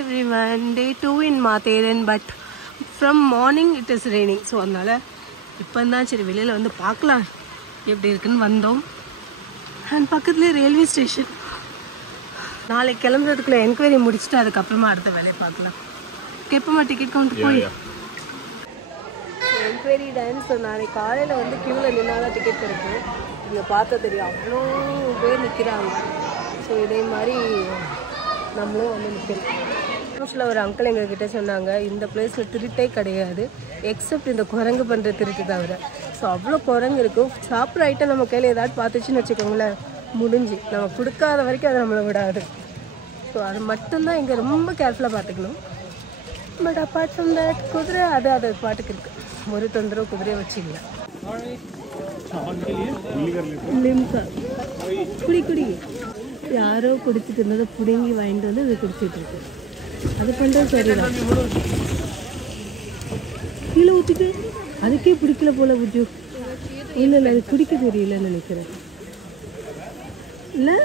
Everyone, day 2 in Matheren, but from morning it is raining. So அதனால இப்போதான் சரி வெளியில் வந்து பார்க்கலாம் எப்படி இருக்குன்னு வந்தோம். அண்ட் பக்கத்துலேயே ரயில்வே ஸ்டேஷன். நாளைக்கு கிளம்புறதுக்குள்ள என்கொயரி முடிச்சுட்டு அதுக்கப்புறமா அடுத்த வேலையை பார்க்கலாம். எப்போமா டிக்கெட் கவுண்டர் போய் என்கொயரி டான்ஸ். ஸோ நாளைக்கு காலையில் வந்து க்யூவில் நின்னாதான் டிக்கெட் கிடைக்கும். இங்கே பார்த்தா தெரியும் அவ்வளோ பேர் நிற்கிறாங்க. ஸோ இதே மாதிரி நம்மளும் வந்து நிற்கணும். ஒரு அங்கிள் எங்ககிட்ட சொன்னாங்க இந்த பிளேஸில் திருட்டே கிடையாது எக்ஸப்ட் இந்த குரங்கு பண்ணுற திருட்டு தவிர. ஸோ அவ்வளோ குரங்கு இருக்கும். சாப்பிட்ற ஐட்டம் நம்ம கையில் ஏதாவது பார்த்துச்சுன்னு வச்சுக்கோங்களேன் முடிஞ்சு நம்ம கொடுக்காத வரைக்கும் அதை நம்மளை விடாது. ஸோ அது மட்டும்தான் இங்கே ரொம்ப கேர்ஃபுல்லாக பார்த்துக்கணும். பட் அப்பார்ட் ஃப்ரம் தட் குதிரை அது பாட்டுக்கு இருக்குது. ஒரு தொந்தரவு குதிரையை வச்சுக்கல. குடி யாரோ குடிச்சிட்டு இருந்ததை பிடுங்கி வாங்கிட்டு வந்து அதை குடிச்சிட்டு இருக்கு. அது பண்ணுறது சரிதான். கீழே ஊற்றிட்டு அதுக்கே பிடிக்கல போல புஜு. இல்லை அது குடிக்க தெரியலன்னு நினைக்கிறேன் இல்லை.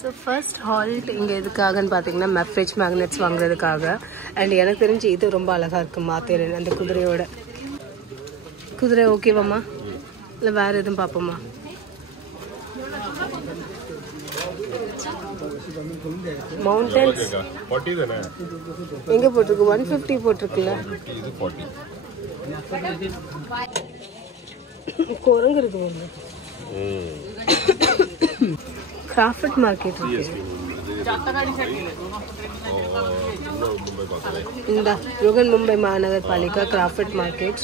ஸோ ஃபர்ஸ்ட் ஹால்ட் இங்கே எதுக்காகன்னு பார்த்தீங்கன்னா மெஃப்ரிஜ் மேக்னெட்ஸ் வாங்குறதுக்காக. அண்ட் எனக்கு தெரிஞ்சு இது ரொம்ப அழகாக இருக்குது மாத்தேரன் அந்த குதிரையோட. குதிரை ஓகேவாம்மா இல்லை வேறு எதுவும் பார்ப்போம்மா? மவுண்டன்ஸ் எங்க போட்டிருக்கு? 150 போட்டிருக்குல்ல. குரங்கு இருக்கு. கிராஃப்ட் மார்க்கெட் இருக்கு. இந்த யுகன் மும்பை महानगर पालिका கிராஃப்ட் மார்க்கெட்.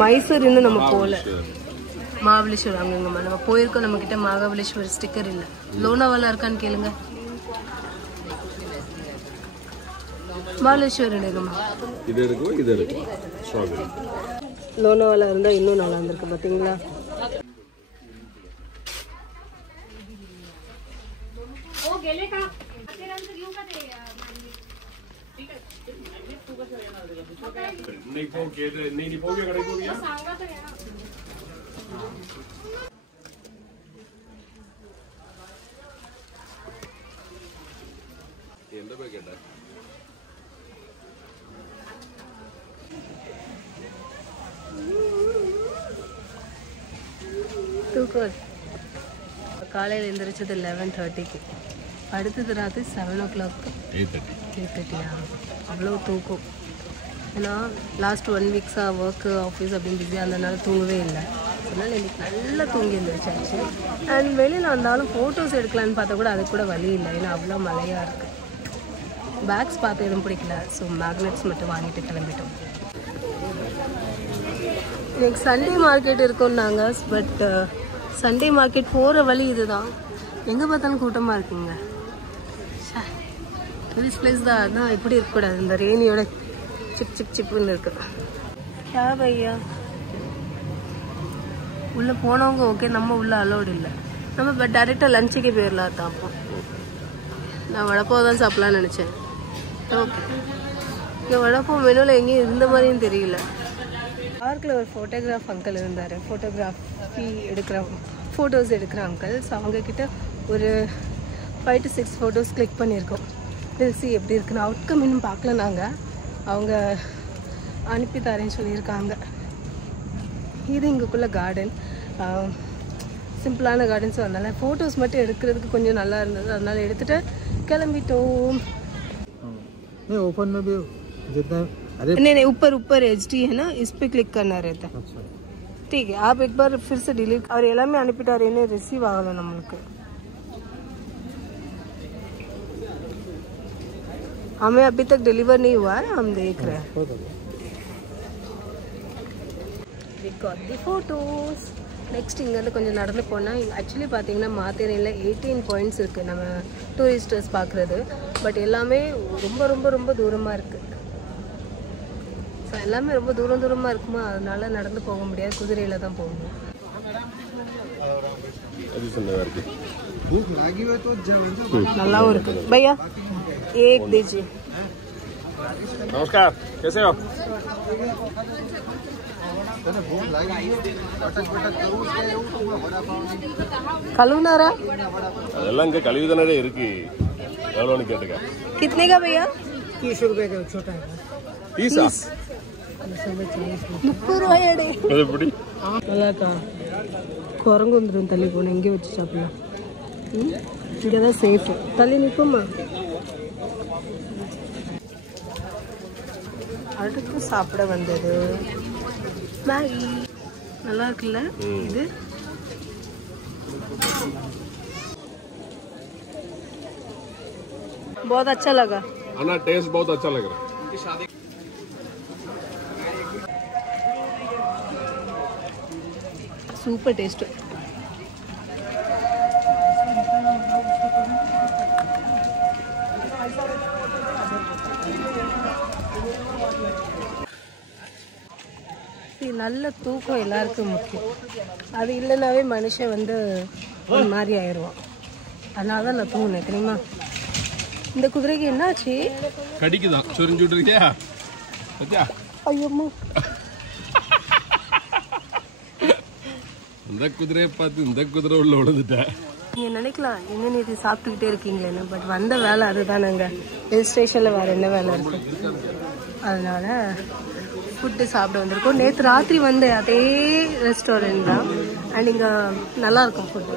மைசூர் இன்னும் நம்ம போகல. மகாபலேஸ்வர் அங்கங்கம்மா நம்ம போயிருக்கோம். நம்ம கிட்ட மகாபலேஸ்வர் ஸ்டிக்கர் இல்லை. லோனாவாலா இருக்கான்னு கேளுங்க. மகாபலேஸ்வர் எடுங்கம்மா. லோனாவாலா இருந்தா இன்னும் நல்லா இருந்திருக்கு பாத்தீங்களா. காலையில் எழுந்திரிச்சது 11:30க்கு. அடுத்தது ராத்திரி 7 o'clock 8:30. அவ்வளோ தூக்கம். ஏன்னா லாஸ்ட் 1 வீக்ஸாக ஒர்க்கு ஆஃபீஸ் அப்படின்னு பிஸியாக இருந்ததுனால தூங்கவே இல்லை. அதனால் இன்றைக்கி நல்லா தூங்கி எழுந்திரிச்சாச்சு. அண்ட் வெளியில் வந்தாலும் ஃபோட்டோஸ் எடுக்கலான்னு பார்த்தா கூட அது கூட வழி இல்லை. ஏன்னா அவ்வளோ மழையாக இருக்குது. பேக்ஸ் பார்த்து எதுவும் பிடிக்கல. ஸோ மேக்னெட்ஸ் மட்டும் வாங்கிட்டு கிளம்பிட்டோம். இன்னைக்கு சண்டே மார்க்கெட் இருக்கும்னாங்க. பட் சண்டே மார்க்கெட் போகிற வழி இதுதான். எங்கே பார்த்தாலும் கூட்டமாக இருக்குங்க. டூரிஸ்ட் பிளேஸ் தான். அதான் எப்படி இருக்கக்கூடாது. இந்த ரெயினியோட சிப்புன்னு இருக்கு. ஐயா உள்ளே போனவங்க ஓகே. நம்ம உள்ளே அலோடு இல்லை. நம்ம டைரெக்டாக லஞ்சுக்கு போயிடலாம் தான். அப்போ நான் வடப்பாவை தான் சாப்பிட்லான்னு நினச்சேன். ஓகே இங்கே வடப்பா மெனுவில் எங்கேயும் இருந்த மாதிரியும் தெரியல. பார்க்கில் ஒரு ஃபோட்டோகிராஃப் அங்கிள் இருந்தார். ஃபோட்டோஸ் எடுக்கிற அங்கிள். ஸோ அவங்கக்கிட்ட ஒரு 5 to 6 ஃபோட்டோஸ் கிளிக் பண்ணியிருக்கோம். சி எப்படி இருக்குன்னு. அவுட்கம் இன்னும் பார்க்கல. நாங்கள் அவங்க அனுப்பி தரேன்னு சொல்லியிருக்காங்க. இது இங்கக்குள்ள கார்டன். சிம்பிளான கார்டன். ஸோ அதனால் ஃபோட்டோஸ் மட்டும் எடுக்கிறதுக்கு கொஞ்சம் நல்லா இருந்தது. அதனால் எடுத்துகிட்டு கிளம்பிட்டோம். नहीं ऊपर HD है ना, इस पे क्लिक करना रहता है. ठीक है आप एक बार फिर से डिलीट और எல்லாமே அனுப்பிட்டாரு. என்ன ரிசீவ் ஆகல நம்மளுக்கு. हमें अभी तक डिलीवर नहीं हुआ है. हम देख रहे हैं. We got the photos. Next இங்கேருந்து கொஞ்சம் நடந்து போனால் ஆக்சுவலி பார்த்தீங்கன்னா மாத்தேரனில் 18 பாயிண்ட்ஸ் இருக்குது நம்ம டூரிஸ்டர்ஸ் பார்க்குறது. பட் எல்லாமே ரொம்ப ரொம்ப ரொம்ப தூரமாக இருக்குது. ஸோ எல்லாமே ரொம்ப தூரமாக இருக்குமா. அதனால நடந்து போக முடியாது. குதிரையில் தான் போகணும். நல்லாவும் இருக்குது. பையா एक दीजिए. नमस्कार, कैसे हो? कलूनारा அதெல்லாம் இங்க கழுவி தானே இருக்கு. எவ்வளவுன்னு கேட்டுக்க. कितने का भैया? 30 रुपए का छोटा है 30 30 ரூபாயடே. அது எப்படி? நல்லாக்கா. குரங்கு வந்துடும் தள்ளி போன எங்கே வச்சு சாப்பிடலாம். இங்கே தான் சேஃப். தள்ளி நிற்குமா? அடுத்து சாப்பிட வந்தது மேகி. நல்லா இருக்குல்ல இது? बहुत अच्छा लगा. आना टेस्ट बहुत अच्छा लग रहा है. Super taste. நல்ல தூக்கம் எல்லாருக்கும் முக்கியம். அது இல்லைனாவே மனுஷன் வந்து ஒரு மாதிரி ஆயிடுவான். அதனால தான் நான் தூங்கினேன் தெரியுமா. இந்த குதிரைக்கு என்னாச்சு? கடிக்குதான். சொரிஞ்சு விட்டுருக்கியா? ஐயோம்மா. இந்த குதிரையை பார்த்து இந்த குதிரை உள்ள விழுந்துட்டேன். நீங்கள் நினைக்கலாம் இன்னும் இது சாப்பிட்டுக்கிட்டே இருக்கீங்களேன்னு. பட் வந்த வேலை அதுதானங்க. ஹில் ஸ்டேஷனில் வேறு என்ன வேலை இருக்கு? அதனால ஃபுட்டு சாப்பிட வந்திருக்கோம். நேற்று ராத்திரி வந்து அதே ரெஸ்டாரண்ட் தான். அண்ட் இங்கே நல்லாயிருக்கும் ஃபுட்டு.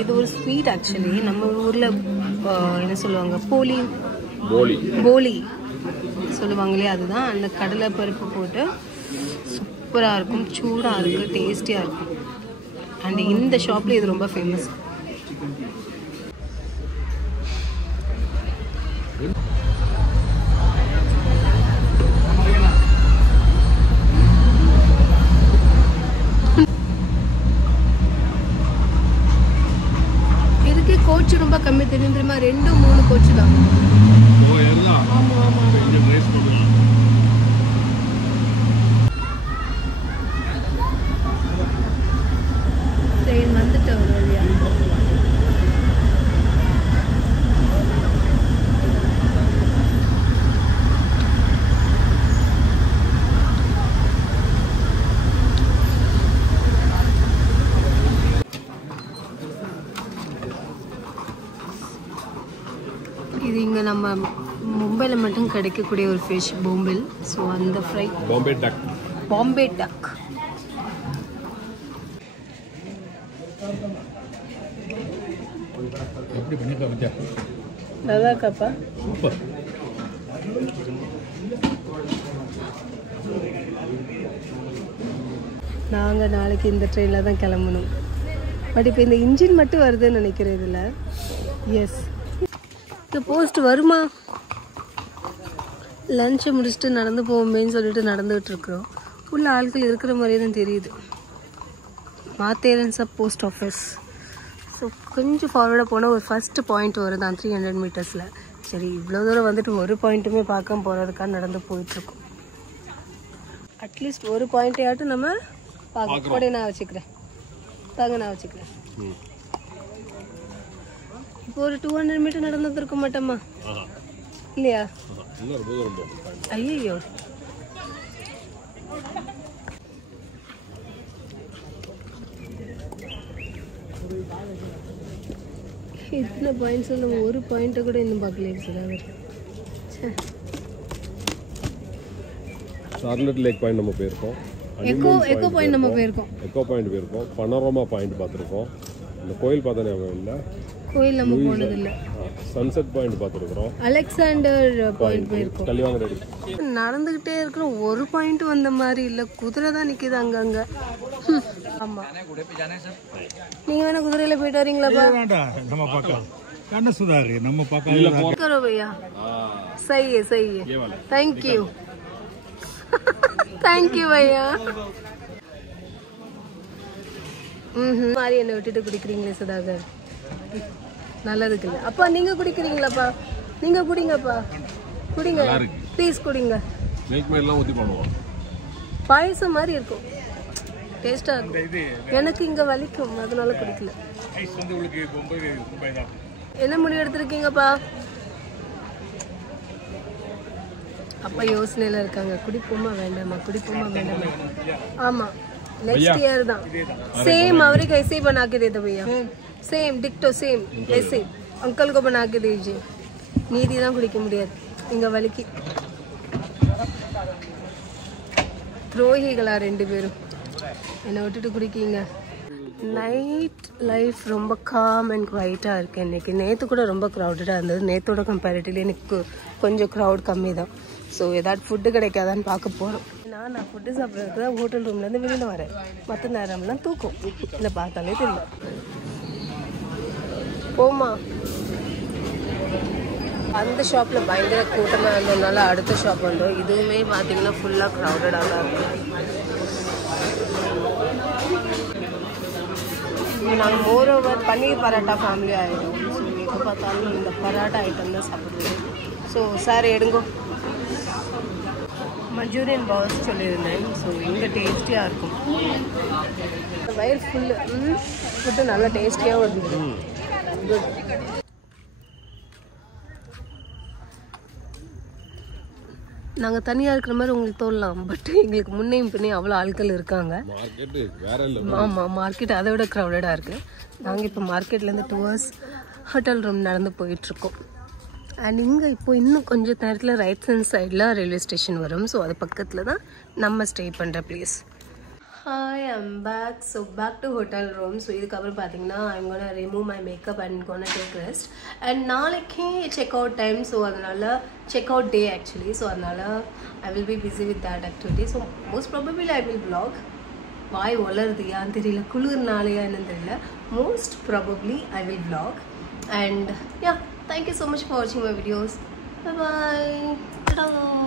இது ஒரு ஸ்வீட் ஆக்சுவலி. நம்ம ஊரில் என்ன சொல்லுவாங்க, போலி சொல்லுவாங்க இல்லையா, அதுதான். அந்த கடலை பருப்பு போட்டு சூப்பராக இருக்கும், சூடாக இருக்குது, டேஸ்டியாக இருக்கும். அண்ட் இந்த ஷாப்பில் இது ரொம்ப ஃபேமஸ். கோச்சு ரொம்ப கம்மி தெரியும் தெரியுமா? 2-3 கோச்சு தான். ட்ரெயின் வந்துட்டு ஒரு வழியா. இது இங்கே நம்ம மும்பையில் மட்டும் கிடைக்கக்கூடிய ஒரு ஃபிஷ், பொம்பில். ஸோ அந்த ஃப்ரை, பாம்பே டக். நல்லா இருக்காப்பா? நாங்கள் நாளைக்கு இந்த ட்ரெயினில் தான் கிளம்பணும். பட் இப்போ இந்த இன்ஜின் மட்டும் வருதுன்னு நினைக்கிறேன் இதில். எஸ், இந்த போஸ்ட் வருமா? லஞ்சை முடிச்சுட்டு நடந்து போவோமேன்னு சொல்லிட்டு நடந்துகிட்டு இருக்கிறோம். உள்ள ஆட்கள் இருக்கிற மாதிரியே தான் தெரியுது. மாத்தேரன்ஸா போஸ்ட் ஆஃபீஸ். ஸோ கொஞ்சம் ஃபார்வர்டாக போனால் ஒரு ஃபஸ்ட்டு பாயிண்ட் வருது தான் 300 மீட்டர்ஸில். சரி, இவ்வளோ தூரம் வந்துட்டு ஒரு பாயிண்ட்டுமே பார்க்க போகிறதுக்காக நடந்து போயிட்டுருக்கோம். அட்லீஸ்ட் ஒரு பாயிண்ட்டையாட்டும் நம்ம பார்க்க கூட. நான் வச்சுக்கிறேன் தாங்க, நான் வச்சுக்கிறேன். இப்போ ஒரு 200 மீட்டர் நடந்து இருக்க மாட்டோமா இல்லையா? ஐயோ, இத்தனை பாயிண்ட்ஸ் நம்ம ஒரு பாயிண்ட்டை கூட இன்னும் பார்க்கலையே சார். சார்லட் லேக் பாயிண்ட் நம்ம போயிருக்கோம். எக்கோ பாயிண்ட் நம்ம போயிருக்கோம். எக்கோ பாயிண்ட் போயிருக்கோம். பனோரமா பாயிண்ட் பார்த்துருக்கோம். இந்த கோயில் பார்த்தா இல்லை, கோயில் நம்ம போனது இல்லை. சன்செட் பாயிண்ட் பார்த்துருக்குறோம். அலெக்சாண்டர் பாயிண்ட் போயிருக்கோம். கலிவாங்கடி நடந்துகிட்டே இருக்கிறோம். ஒரு பாயிண்ட் வந்த மாதிரி இல்லை, குதிரை தான் நிற்கிது அங்கங்க. ஆமா, நீங்க வேணா குதிரையில போயிட்டு வரீங்களாப்பா? நம்ம பார்க்கலாம். கண்ண சுதாரி நம்ம பார்க்கலாம். करो भैया, सही है सही है. थैंक यू थैंक यू भैया. மாதிரி என்ன விட்டுட்டு குடிக்கிறீங்களே சுதாகர், நல்லதுக்கு இல்லை. அப்பா நீங்க குடிக்கிறீங்களாப்பா? நீங்க குடிங்கப்பா, குடிங்க ப்ளீஸ் குடிங்க. பாயசம் மாதிரி இருக்கும், டேஸ்டா இருக்கும். எனக்கு இங்க வலிக்கும், அதனால குடிக்கல. என்ன முடிவு எடுத்திருக்கீங்கப்பா? அப்பா யோசனையில் இருக்காங்க, குடிப்போமா வேண்டாமா, குடிப்போமா வேண்டாமா. ஆமாம், नेक्स्ट ईयर தான். सेम அவரே कैसे बना के दे दो भैया, सेम डिक्टो सेम ऐसे अंकल को बना के दीजिए. நீதி தான் குடிக்க முடியாது இங்க வலிக்கு. துரோகிகளா ரெண்டு பேரும், என்னை விட்டுட்டு குடிக்கீங்க. நைட் லைஃப் ரொம்ப காம் அண்ட் குவைட்டாக இருக்குது இன்றைக்கி. நேற்று கூட ரொம்ப க்ரௌடடாக இருந்தது. நேற்றோட கம்பேரிட்டிவ்லி எனக்கு கொஞ்சம் க்ரௌட் கம்மி தான். ஸோ ஏதாவது ஃபுட்டு கிடைக்காதான்னு பார்க்க போகிறோம். நான் ஃபுட்டு சாப்பிட்றதுக்கு தான் ஹோட்டல் ரூம்லேருந்து வெளியில் வரேன். மற்ற நேரம்லாம் தூக்கும், இல்லை பார்த்தாலே தெரியும். போமா, அந்த ஷாப்பில் பயங்கர கூட்டமாக இருந்ததுனால அடுத்த ஷாப் வந்தோம். இதுவுமே பார்த்தீங்கன்னா ஃபுல்லாக க்ரௌடடாக தான் இருக்குது. நாங்கள் மோரோவர் பன்னீர் பரோட்டா ஃபேமிலி ஆகிடும். ஸோ எப்போ பார்த்தாலும் இந்த பரோட்டா ஐட்டம் தான் சாப்பிடுவோம். ஸோ சார் எடுங்கோ, மஞ்சூரியன் பால்ஸ் சொல்லியிருந்தேன். ஸோ இங்கே டேஸ்டியாக இருக்கும். வயிறு ஃபுல்லு, ஃபுட்டு நல்லா டேஸ்டியாகவும் இருந்தது. குட். நாங்கள் தனியாக இருக்கிற மாதிரி உங்களுக்கு தோணலாம், பட் எங்களுக்கு முன்னையும் பின்னே அவ்வளோ ஆட்கள் இருக்காங்க. ஆமாம், மார்க்கெட் அதை விட க்ரௌடடாக இருக்குது. நாங்கள் இப்போ மார்க்கெட்லேருந்து டுவர்ஸ் ஹோட்டல் ரூம் நடந்து போயிட்டுருக்கோம். அண்ட் இங்கே இப்போ இன்னும் கொஞ்சம் நேரத்தில் ரைட் ஹேண்ட் சைடில் ரயில்வே ஸ்டேஷன் வரும். ஸோ அது பக்கத்தில் தான் நம்ம ஸ்டே பண்ணுற place. Hi, I'm back. So back to hotel room. So இதுக்கப்புறம் பார்த்தீங்கன்னா I'm gonna remove my makeup and gonna take rest. And நாளைக்கு செக் அவுட் டைம். ஸோ அதனால் check out day actually. So அதனால் I will be busy with that activity. So most probable I will vlog. வாய் வளருதுயான்னு தெரியல, குளிர்னாலையா என்னன்னு தெரியல. Most probably I will vlog. And yeah, thank you so much for watching my videos. Bye bye. Ta-da.